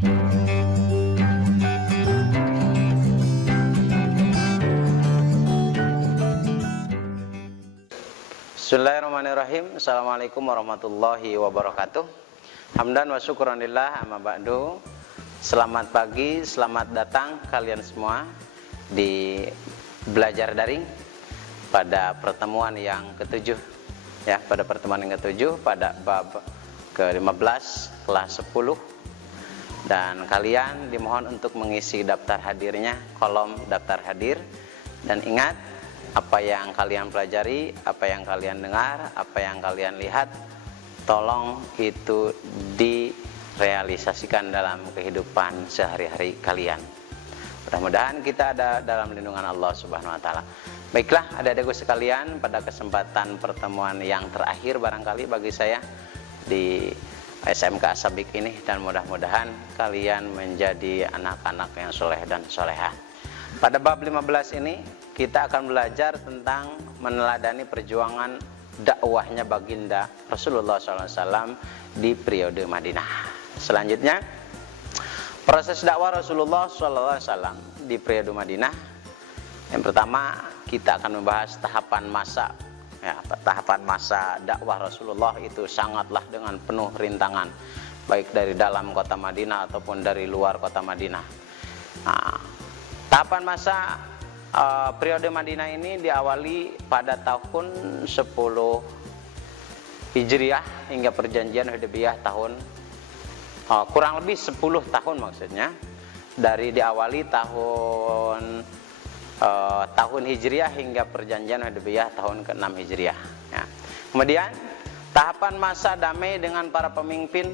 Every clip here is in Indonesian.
Bismillahirrahmanirrahim. Assalamualaikum warahmatullahi wabarakatuh. Hamdan wa syukuranillah, amma ba'du. Selamat pagi, selamat datang kalian semua di belajar daring pada pertemuan yang ke-7 ya, pada pertemuan yang ke-7 pada bab ke-15 kelas 10. Dan kalian dimohon untuk mengisi daftar hadirnya, kolom daftar hadir. Dan ingat, apa yang kalian pelajari, apa yang kalian dengar, apa yang kalian lihat, tolong itu direalisasikan dalam kehidupan sehari-hari kalian. Mudah-mudahan kita ada dalam lindungan Allah Subhanahu wa taala. Baiklah, adik-adikku sekalian, pada kesempatan pertemuan yang terakhir barangkali bagi saya di SMK Asabik ini, dan mudah-mudahan kalian menjadi anak-anak yang soleh dan soleha. Pada bab 15 ini kita akan belajar tentang meneladani perjuangan dakwahnya baginda Rasulullah SAW di periode Madinah. Selanjutnya, proses dakwah Rasulullah SAW di periode Madinah. Yang pertama, kita akan membahas tahapan masa. Ya, tahapan masa dakwah Rasulullah itu sangatlah dengan penuh rintangan, baik dari dalam kota Madinah ataupun dari luar kota Madinah. Nah, tahapan masa periode Madinah ini diawali pada tahun 10 Hijriah hingga perjanjian Hudaybiyah tahun kurang lebih 10 tahun maksudnya, dari diawali tahun Hijriah hingga perjanjian Hudaybiyah tahun ke-6 Hijriah ya. Kemudian tahapan masa damai dengan para pemimpin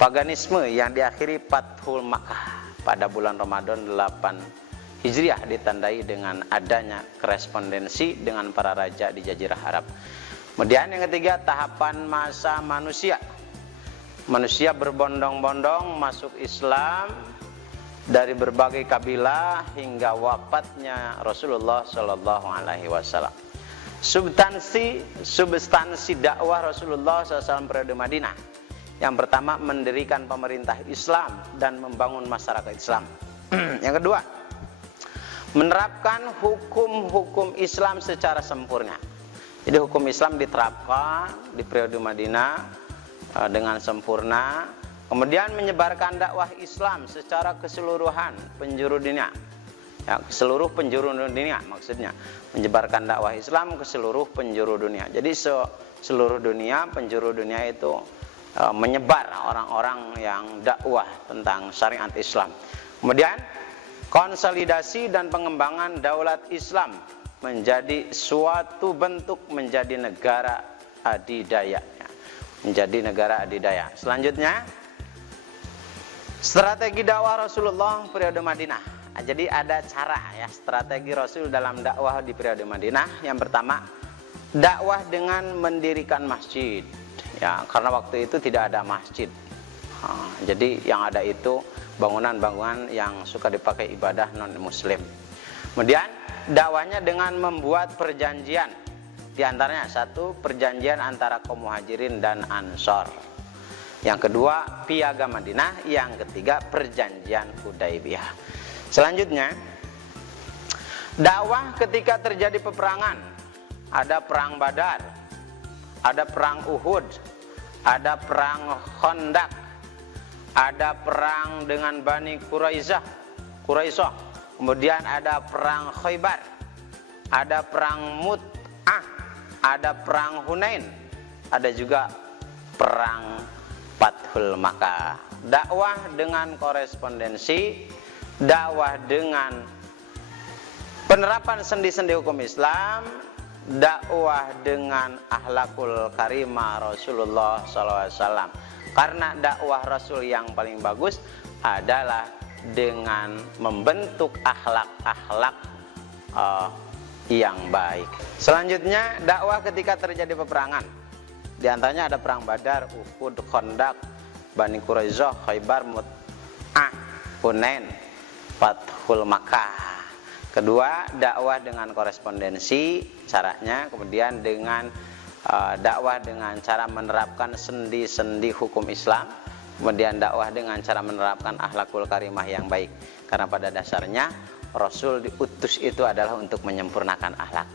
paganisme yang diakhiri Fathul Makkah pada bulan Ramadan 8 Hijriah, ditandai dengan adanya korespondensi dengan para raja di Jazirah Arab. Kemudian yang ketiga, tahapan masa manusia. Manusia berbondong-bondong masuk Islam dari berbagai kabilah hingga wafatnya Rasulullah Shallallahu Alaihi Wasallam. Substansi dakwah Rasulullah SAW periode Madinah. Yang pertama, mendirikan pemerintah Islam dan membangun masyarakat Islam. Yang kedua, menerapkan hukum-hukum Islam secara sempurna. Jadi hukum Islam diterapkan di periode Madinah dengan sempurna. Kemudian menyebarkan dakwah Islam secara keseluruhan penjuru dunia. Ya, seluruh penjuru dunia maksudnya. Menyebarkan dakwah Islam ke seluruh penjuru dunia. Jadi seluruh dunia, penjuru dunia itu menyebar orang-orang yang dakwah tentang syariat Islam. Kemudian konsolidasi dan pengembangan daulat Islam menjadi suatu bentuk menjadi negara adidaya. Menjadi negara adidaya. Selanjutnya, strategi dakwah Rasulullah periode Madinah. Jadi ada cara ya, strategi Rasul dalam dakwah di periode Madinah. Yang pertama, dakwah dengan mendirikan masjid. Ya, karena waktu itu tidak ada masjid. Jadi yang ada itu bangunan-bangunan yang suka dipakai ibadah non-muslim. Kemudian dakwahnya dengan membuat perjanjian. Di antaranya satu, perjanjian antara kaum muhajirin dan ansor. Yang kedua, piagam Madinah. Yang ketiga, perjanjian Hudaybiyah. Selanjutnya, dakwah ketika terjadi peperangan. Ada perang Badar, ada perang Uhud, ada perang Khandaq, ada perang dengan Bani Quraisyah, kemudian ada perang Khaybar, ada perang Mut'ah, ada perang Hunain, ada juga perang Fathul Makkah. Dakwah dengan korespondensi, dakwah dengan penerapan sendi-sendi hukum Islam, dakwah dengan akhlakul karimah Rasulullah SAW. Karena dakwah Rasul yang paling bagus adalah dengan membentuk akhlak-akhlak yang baik. Selanjutnya, dakwah ketika terjadi peperangan. Di antaranya ada perang Badar, Uhud, Khandaq, Bani Quraisyah, Khaybar, Mut'ah, Hunain, Fathul Makkah. Kedua, dakwah dengan korespondensi caranya, kemudian dengan dakwah dengan cara menerapkan sendi-sendi hukum Islam. kemudian dakwah dengan cara menerapkan akhlakul karimah yang baik. Karena pada dasarnya Rasul diutus itu adalah untuk menyempurnakan akhlak.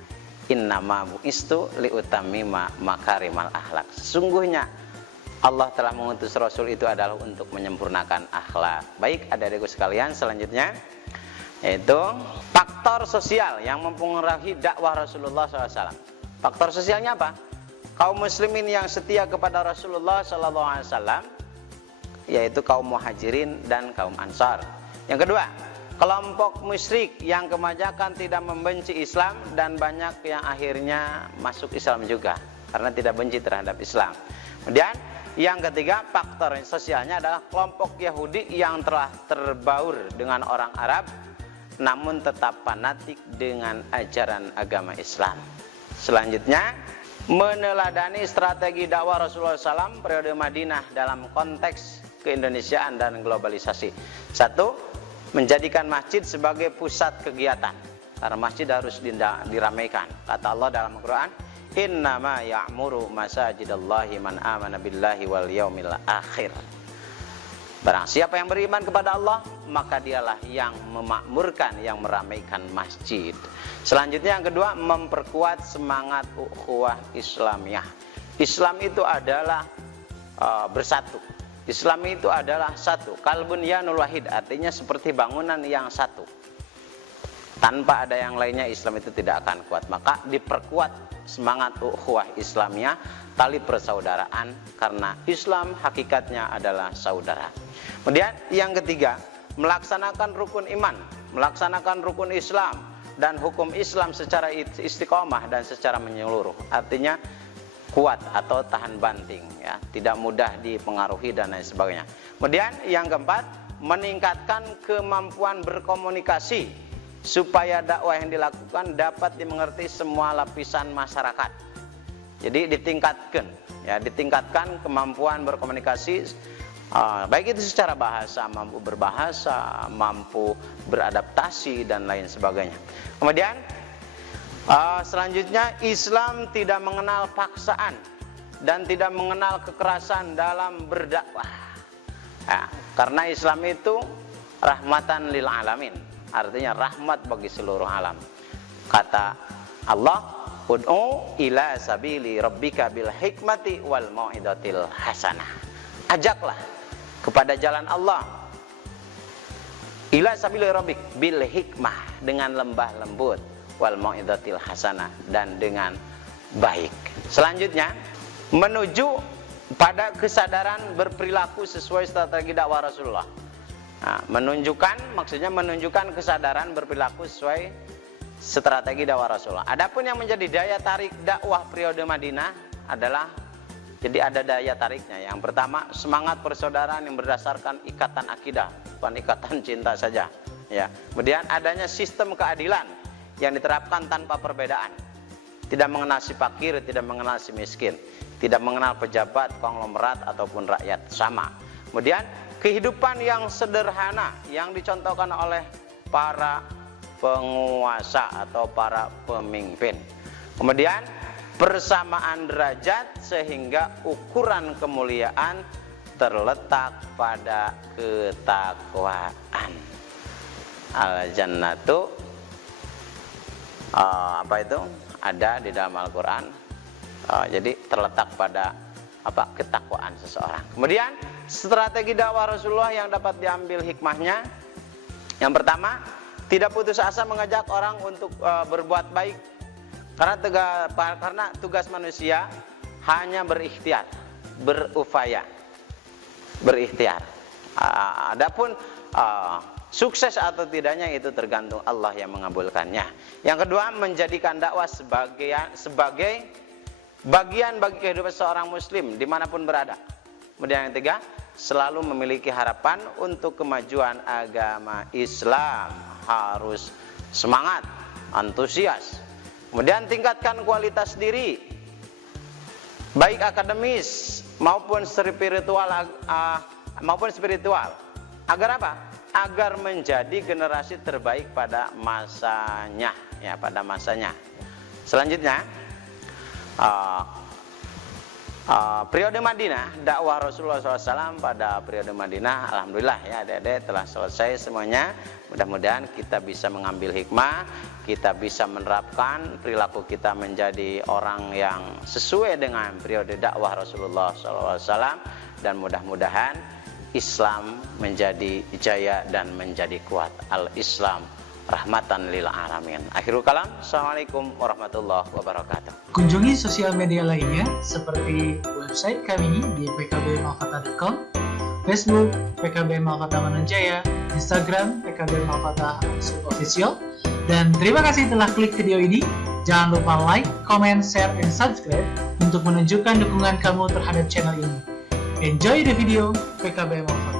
Innama bu'istu liutammima makarimal akhlak. Sesungguhnya Allah telah mengutus Rasul itu adalah untuk menyempurnakan akhlak. Baik, adik-adikku sekalian, selanjutnya yaitu faktor sosial yang mempengaruhi dakwah Rasulullah SAW. Faktor sosialnya apa? Kaum muslimin yang setia kepada Rasulullah SAW, yaitu kaum muhajirin dan kaum ansar. Yang kedua, kelompok musyrik yang kebanyakan tidak membenci Islam dan banyak yang akhirnya masuk Islam juga karena tidak benci terhadap Islam. Kemudian yang ketiga, faktor sosialnya adalah kelompok Yahudi yang telah terbaur dengan orang Arab namun tetap fanatik dengan ajaran agama Islam. Selanjutnya, meneladani strategi dakwah Rasulullah SAW periode Madinah dalam konteks keindonesiaan dan globalisasi. Satu, menjadikan masjid sebagai pusat kegiatan. Karena masjid harus diramaikan. Kata Allah dalam Al-Quran, innama ya'muru masajidallahi man amana billahi wal yaumil akhir. Barang siapa yang beriman kepada Allah, maka dialah yang memakmurkan, yang meramaikan masjid. Selanjutnya yang kedua, memperkuat semangat ukhuwah Islamiyah. Islam itu adalah bersatu. Islam itu adalah satu. Kalbun yanul wahid, artinya seperti bangunan yang satu. Tanpa ada yang lainnya Islam itu tidak akan kuat. Maka diperkuat semangat ukhuwah Islamiyah, tali persaudaraan, karena Islam hakikatnya adalah saudara. Kemudian yang ketiga, melaksanakan rukun iman, melaksanakan rukun Islam dan hukum Islam secara istiqomah dan secara menyeluruh. Artinya kuat atau tahan banting, ya, tidak mudah dipengaruhi dan lain sebagainya. Kemudian yang keempat, meningkatkan kemampuan berkomunikasi supaya dakwah yang dilakukan dapat dimengerti semua lapisan masyarakat. Jadi ditingkatkan, ya, ditingkatkan kemampuan berkomunikasi, baik itu secara bahasa, mampu berbahasa, mampu beradaptasi dan lain sebagainya. Kemudian selanjutnya, Islam tidak mengenal paksaan dan tidak mengenal kekerasan dalam berdakwah. Nah, karena Islam itu rahmatan lil alamin, artinya rahmat bagi seluruh alam. Kata Allah, ud'u ila sabili rabbika bil hikmati wal mau'izatil hasanah. Ajaklah kepada jalan Allah, ila sabili rabbik bil hikmah, dengan lembah lembut, wal mau'izatil hasanah, dan dengan baik. Selanjutnya, menuju pada kesadaran berperilaku sesuai strategi dakwah Rasulullah. Nah, maksudnya menunjukkan kesadaran berperilaku sesuai strategi dakwah Rasulullah. Adapun yang menjadi daya tarik dakwah periode Madinah adalah, jadi ada daya tariknya. Yang pertama, semangat persaudaraan yang berdasarkan ikatan akidah, bukan ikatan cinta saja, ya. Kemudian adanya sistem keadilan yang diterapkan tanpa perbedaan, tidak mengenal si fakir, tidak mengenal si miskin, tidak mengenal pejabat, konglomerat ataupun rakyat, sama. Kemudian kehidupan yang sederhana yang dicontohkan oleh para penguasa atau para pemimpin. Kemudian persamaan derajat sehingga ukuran kemuliaan terletak pada ketakwaan. Al-jannatu apa itu? Ada di dalam Al-Quran. Jadi terletak pada apa? Ketakwaan seseorang. Kemudian strategi dakwah Rasulullah yang dapat diambil hikmahnya, yang pertama, tidak putus asa mengajak orang untuk berbuat baik, karena tugas manusia hanya berikhtiar, berupaya, berikhtiar. Adapun sukses atau tidaknya itu tergantung Allah yang mengabulkannya. Yang kedua, menjadikan dakwah sebagai bagian bagi kehidupan seorang muslim dimanapun berada. Kemudian yang ketiga, selalu memiliki harapan untuk kemajuan agama Islam, harus semangat, antusias. Kemudian tingkatkan kualitas diri, baik akademis maupun spiritual. Agar apa? Agar menjadi generasi terbaik pada masanya, ya, pada masanya. Selanjutnya, Periode Madinah, dakwah Rasulullah SAW pada periode Madinah, alhamdulillah ya adik-adik telah selesai semuanya. Mudah-mudahan kita bisa mengambil hikmah, kita bisa menerapkan perilaku kita menjadi orang yang sesuai dengan periode dakwah Rasulullah SAW, dan mudah-mudahan Islam menjadi jaya dan menjadi kuat. Al-Islam rahmatan lil alamin. Akhirul kalam, assalamualaikum warahmatullahi wabarakatuh. Kunjungi sosial media lainnya seperti website kami di pkbmalkota.com, Facebook PKB Malkota Manunjaya, Instagram PKB Malkota _official. Dan terima kasih telah klik video ini. Jangan lupa like, comment, share, and subscribe untuk menunjukkan dukungan kamu terhadap channel ini. Enjoy the video PKB Malkota.